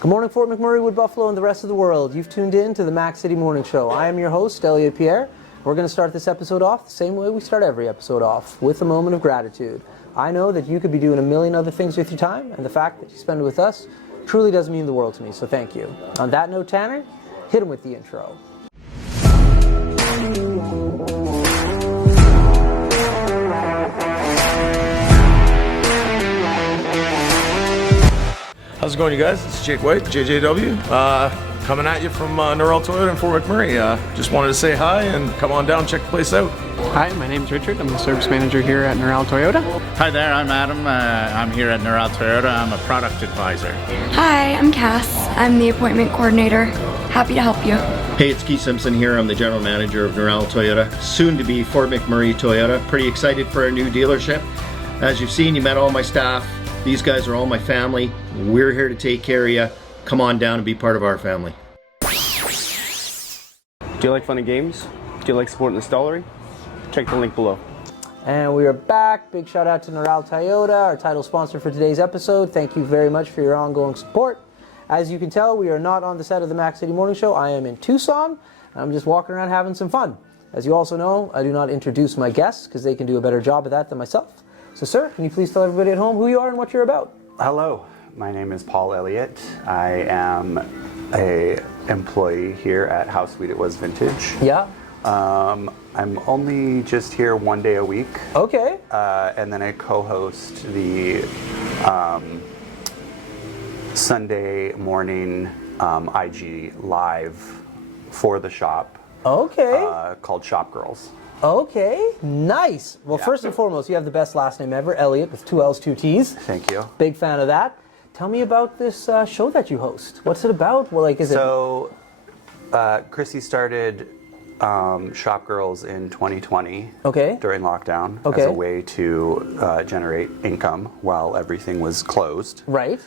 Good morning, Fort McMurray, Wood Buffalo, and the rest of the world. You've tuned in to the Mac City Morning Show. I am your host, Elliott Pierre. We're going to start this episode off the same way we start every episode off, with a moment of gratitude. I know that you could be doing a million other things with your time, and the fact that you spend it with us truly does mean the world to me, so thank you. On that note, Tanner, hit him with the intro. How's it going, you guys? It's Jake White, JJW, coming at you from Norrell Toyota in Fort McMurray. Just wanted to say hi and come on down, check the place out. Hi, my name's Richard. I'm the service manager here at Norrell Toyota. Hi there, I'm Adam. I'm here at Norrell Toyota. I'm a product advisor. Hi, I'm Cass. I'm the appointment coordinator. Happy to help you. Hey, it's Keith Simpson here. I'm the general manager of Norrell Toyota, soon to be Fort McMurray Toyota. Pretty excited for our new dealership. As you've seen, you met all my staff. These guys are all my family. We're here to take care of you. Come on down and be part of our family. Do you like fun and games? Do you like supporting the stollery? Check the link below. And we are back. Big shout out to Norrell Toyota, our title sponsor for today's episode. Thank you very much for your ongoing support. As you can tell, we are not on the set of the Mac City Morning Show. I am in Tucson, and I'm just walking around having some fun. As you also know, I do not introduce my guests because they can do a better job of that than myself. So, sir, can you please tell everybody at home who you are and what you're about? Hello, my name is Paul Elliott. I am a employee here at How Sweet It Was Vintage. Yeah. I'm only just here one day a week. Okay. And then I co-host the Sunday morning IG live for the shop. Okay. Called Shop Girls. Okay, nice. Well, Yeah. First and foremost, you have the best last name ever, Elliott, with 2 L's, 2 T's. Thank you. Big fan of that. Tell me about this show that you host. What's it about? Well, like, is So, Chrissy started Shop Girls in 2020 during lockdown as a way to generate income while everything was closed. Right.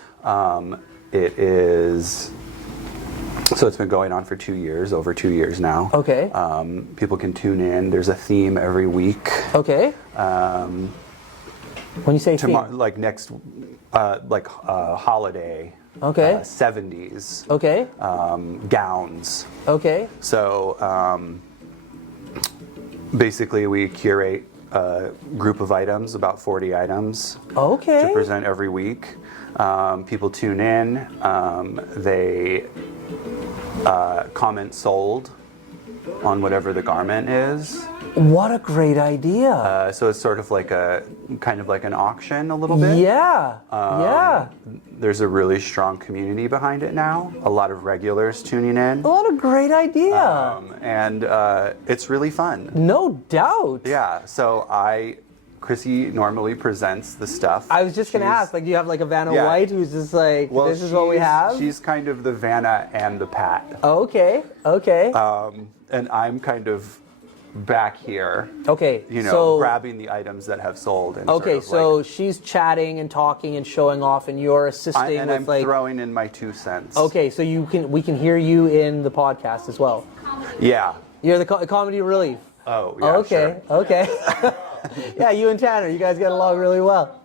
It is... So it's been going on for 2 years, over 2 years now. Okay. People can tune in. There's a theme every week. Okay. When you say Tomorrow, theme? like next, holiday. Okay. 70s. Okay. Gowns. Okay. So basically, we curate a group of items, about 40 items, Okay. to present every week. People tune in. They comment sold on whatever the garment is. What a great idea. So it's sort of like a kind of like an auction a little bit. Yeah. Yeah. There's a really strong community behind it now. A lot of regulars tuning in. What a great idea. And it's really fun. No doubt. Yeah. So Chrissy normally presents the stuff. I was just going to ask, like, do you have like a Vanna Yeah. White who's just like, Well, this is what we have? She's kind of the Vanna and the Pat. Okay. Okay. And I'm kind of back here, Okay. so grabbing the items that have sold. And Okay, sort of so she's chatting and talking and showing off, and you're assisting and with I'm like. throwing in my 2 cents. Okay, so we can hear you in the podcast as well. Yeah. You're the comedy relief. Oh, yeah. Okay. Sure. Okay. Yeah, you and Tanner, you guys get along really well.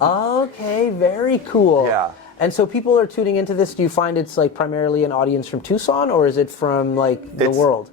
Okay, very cool. Yeah. And so people are tuning into this. Do you find it's like primarily an audience from Tucson, or is it from like the world?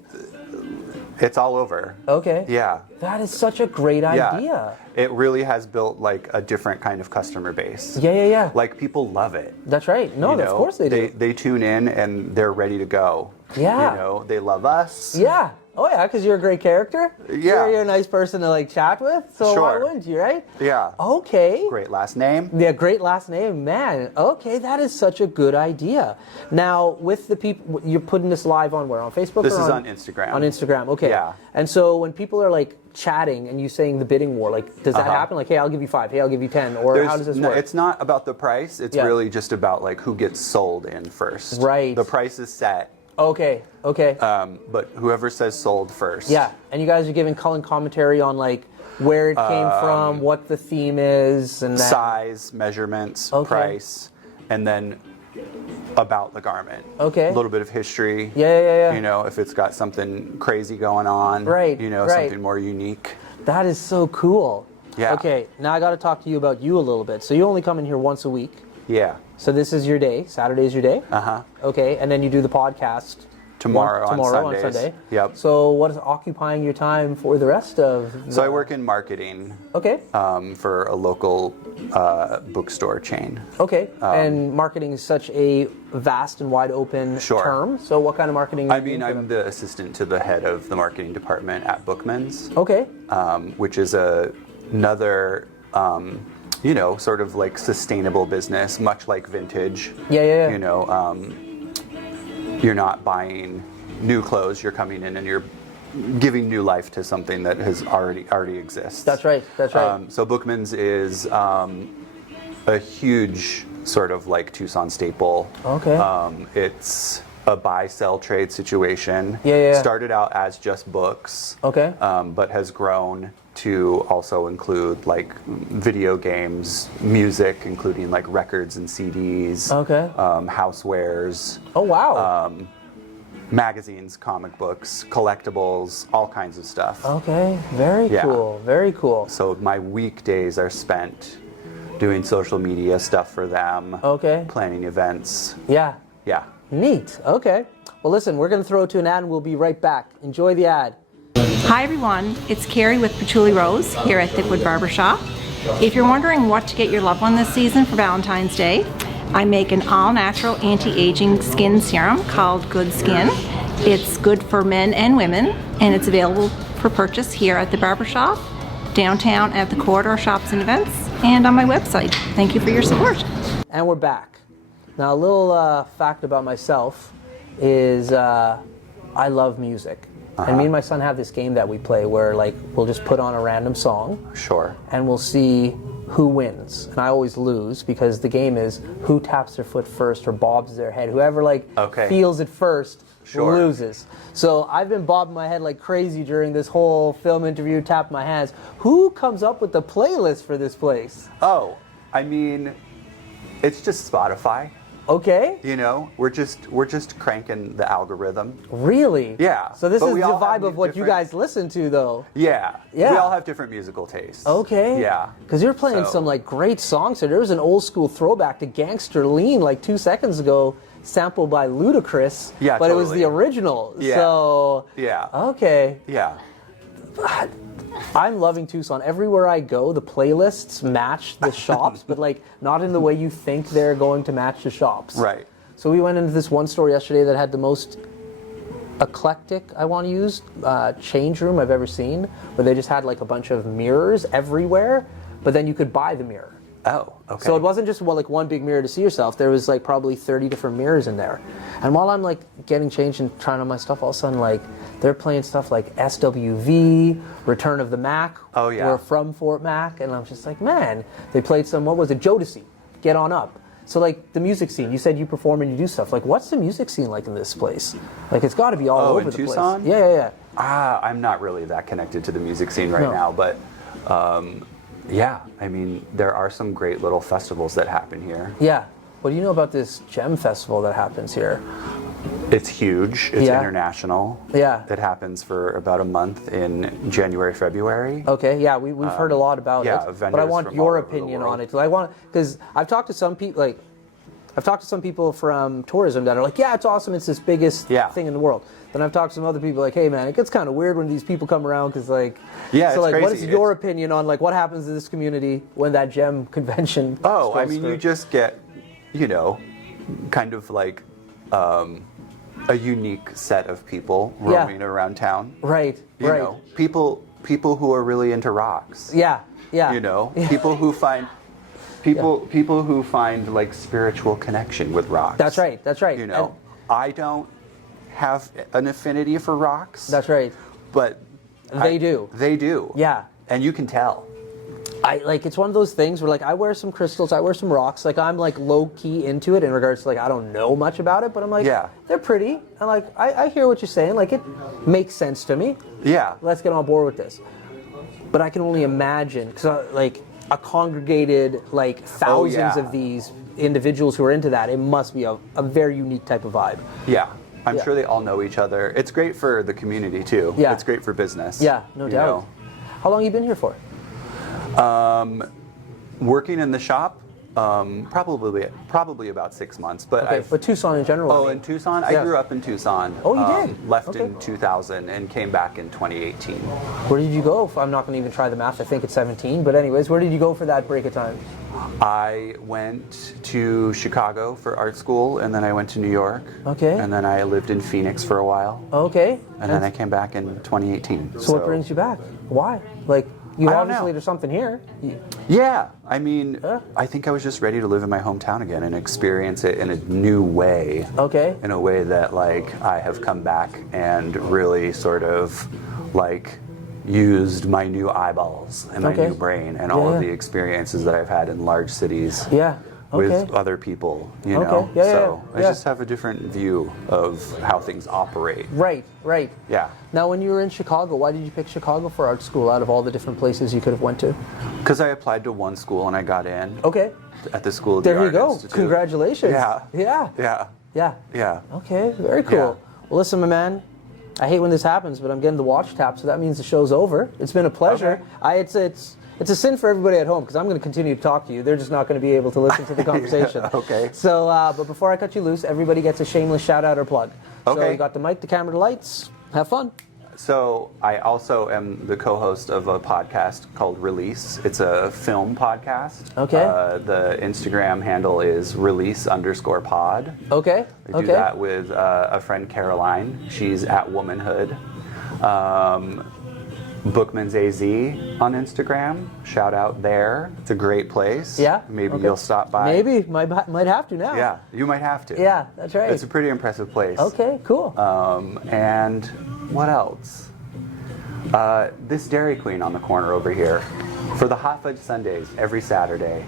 It's all over. Okay. Yeah. That is such a great idea. Yeah. It really has built like a different kind of customer base. Yeah. Like people love it. That's right. No, of course they do. They tune in and they're ready to go. Yeah. They love us. Yeah. Oh yeah, because you're a great character. Yeah. You're a nice person to like chat with. So why Sure. wouldn't you, right? Yeah. Okay. Great last name. Yeah, great last name, man. Okay, that is such a good idea. Now, with the people, you're putting this live on where? On Facebook? This or is on Instagram. On Instagram, okay. Yeah. And so when people are like chatting and you saying the bidding war, like does that happen? Like, hey, I'll give you 5. Hey, I'll give you 10. Or how does this work? It's not about the price. It's really just about like who gets sold in first. Right. The price is set. Okay. But whoever says sold first. Yeah, and you guys are giving color commentary on like where it came from, what the theme is, and that. Size, measurements, price, and then about the garment. Okay. A little bit of history. Yeah. You know, if it's got something crazy going on. Right. You know, right. something more unique. That is so cool. Yeah. Okay, now I got to talk to you about you a little bit. So you only come in here once a week. Yeah. So this is your day. Saturday is your day? Uh-huh. Okay, and then you do the podcast Tomorrow on Sunday. Yep. So what is occupying your time for the rest of So I work in marketing. Okay. For a local bookstore chain. Okay. And marketing is such a vast and wide open term. So what kind of marketing are you doing for them? I'm the assistant to the head of the marketing department at Bookman's. Okay. Which is another sort of like sustainable business, much like Vintage. Yeah. You know, you're not buying new clothes, you're coming in and you're giving new life to something that has already exists. That's right. So Bookman's is a huge sort of like Tucson staple. Okay. It's a buy-sell trade situation. Yeah. Started out as just books. Okay. But has grown to also include like video games, music, including like records and CDs. Okay. Housewares. Oh wow. Magazines, comic books, collectibles, all kinds of stuff. Okay. Very cool. Very cool. So my weekdays are spent doing social media stuff for them. Okay. Planning events. Yeah. Yeah. Neat. Okay. Well, listen, we're going to throw it to an ad and we'll be right back. Enjoy the ad. Hi everyone, it's Carrie with Patchouli Rose here at Thickwood Barbershop. If you're wondering what to get your loved one this season for Valentine's Day, I make an all-natural anti-aging skin serum called Good Skin. It's good for men and women, and it's available for purchase here at the Barbershop, downtown at the Corridor Shops and Events, and on my website. Thank you for your support. And we're back. Now, a little fact about myself is I love music. And me and my son have this game that we play where like we'll just put on a random song. Sure. And we'll see who wins. And I always lose because the game is who taps their foot first or bobs their head. Whoever like feels it first loses. So I've been bobbing my head like crazy during this whole film interview, tapping my hands. Who comes up with the playlist for this place? Oh, I mean, it's just Spotify. Okay. You know, we're just cranking the algorithm. Really? Yeah. So this is the vibe of what you guys listen to, though. Yeah. Yeah. We all have different musical tastes. Okay. Yeah. Because you're playing some like great songs here. There was an old school throwback to Gangster Lean like 2 seconds ago, sampled by Ludacris. Yeah, but it was the original. Yeah. So. Yeah. Okay. Yeah. I'm loving Tucson. Everywhere I go, the playlists match the shops, but like not in the way you think they're going to match the shops. Right. So we went into this one store yesterday that had the most eclectic, I want to use, change room I've ever seen, where they just had like a bunch of mirrors everywhere, but then you could buy the mirror. Oh, okay. So it wasn't just like one big mirror to see yourself. There was like probably 30 different mirrors in there. And while I'm like getting changed and trying on my stuff, all of a sudden like they're playing stuff like SWV, Return of the Mac. Oh yeah. We're from Fort Mac, and I'm just like, man. They played some, what was it, Jodeci, Get On Up. So like the music scene, you said you perform and you do stuff. Like what's the music scene like in this place? Like it's got to be all over the Tucson? place. Yeah. I'm not really that connected to the music scene right now, but yeah, I mean, there are some great little festivals that happen here. Yeah. What do you know about this Gem Festival that happens here? It's huge. It's international. Yeah. It happens for about a month in January, February. Okay, yeah, we've heard a lot about it. But I want your opinion on it. Because I've talked to some people from tourism that are like, yeah, it's awesome, it's this biggest thing in the world. Then I've talked to some other people like, hey man, it gets kind of weird when these people come around because like, so like, what is your opinion on like what happens to this community when that Gem convention? Oh, I mean, you just get, you know, kind of like a unique set of people roaming around town. Right. You know, people who are really into rocks. Yeah. You know, people who find people who find like spiritual connection with rocks. That's right. You know, I don't have an affinity for rocks. That's right. But they do. They do. Yeah. And you can tell. It's one of those things where like I wear some crystals, I wear some rocks, like I'm like low key into it in regards to like I don't know much about it, but I'm like, they're pretty, and like I hear what you're saying, like it makes sense to me. Yeah. Let's get on board with this. But I can only imagine, because like a congregated like thousands of these individuals who are into that, it must be a very unique type of vibe. Yeah. I'm sure they all know each other. It's great for the community too. Yeah. It's great for business. Yeah, no doubt. Know. How long have you been here for? Working in the shop Probably about 6 months. But Okay, but Tucson in general. Oh, I mean. in Tucson? Yeah. I grew up in Tucson. Oh, you did? Left Okay. in 2000 and came back in 2018. Where did you go? I'm not going to even try the math. I think it's 17. But anyways, where did you go for that break of time? I went to Chicago for art school, and then I went to New York. Okay. And then I lived in Phoenix for a while. Okay. And then I came back in 2018. So what brings you back? Why? Like, you I don't obviously, know. there's something here. Yeah, I mean, I think I was just ready to live in my hometown again and experience it in a new way. Okay. In a way that, like, I have come back and really sort of, like, used my new eyeballs and my Okay. new brain and all of the experiences that I've had in large cities. Yeah. Okay. With other people, you Okay. know? Yeah, yeah, so yeah. I just have a different view of how things operate. Right, right. Yeah. Now, when you were in Chicago, why did you pick Chicago for art school out of all the different places you could have went to? Because I applied to one school and I got in. Okay. At the School of the There you Art go. Institute. Congratulations. Yeah. Yeah. Yeah. Yeah. Yeah. Okay, very cool. Yeah. Well, listen, my man, I hate when this happens, but I'm getting the watch tap, so that means the show's over. It's been a pleasure. Okay. It's a sin for everybody at home because I'm going to continue to talk to you. They're just not going to be able to listen to the conversation. Okay. So, but before I cut you loose, everybody gets a shameless shout out or plug. So Okay. you got the mic, the camera, the lights. Have fun. So I also am the co-host of a podcast called Release. It's a film podcast. Okay. The Instagram handle is release_pod. Okay. I do that with a friend, Caroline. She's at Womanhood. Bookman's AZ on Instagram. Shout out there. It's a great place. Yeah. Maybe Okay. you'll stop by. Maybe might have to now. Yeah, you might have to. Yeah, that's right. It's a pretty impressive place. Okay, cool. And what else? This Dairy Queen on the corner over here for the hot fudge sundaes every Saturday.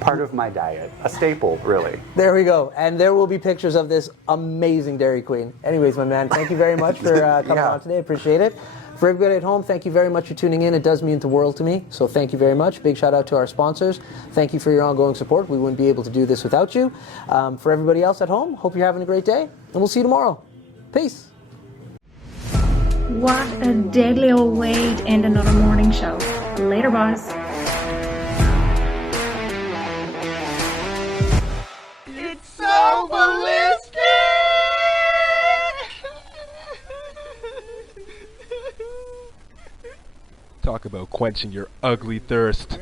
Part of my diet. A staple, really. There we go. And there will be pictures of this amazing Dairy Queen. Anyways, my man, thank you very much for coming on today. Appreciate it. For everybody at home, thank you very much for tuning in. It does mean the world to me. So thank you very much. Big shout out to our sponsors. Thank you for your ongoing support. We wouldn't be able to do this without you. For everybody else at home, hope you're having a great day. And we'll see you tomorrow. Peace. What a deadly old way to end another morning show. Later, boss. It's so ballistic! Talk about quenching your ugly thirst.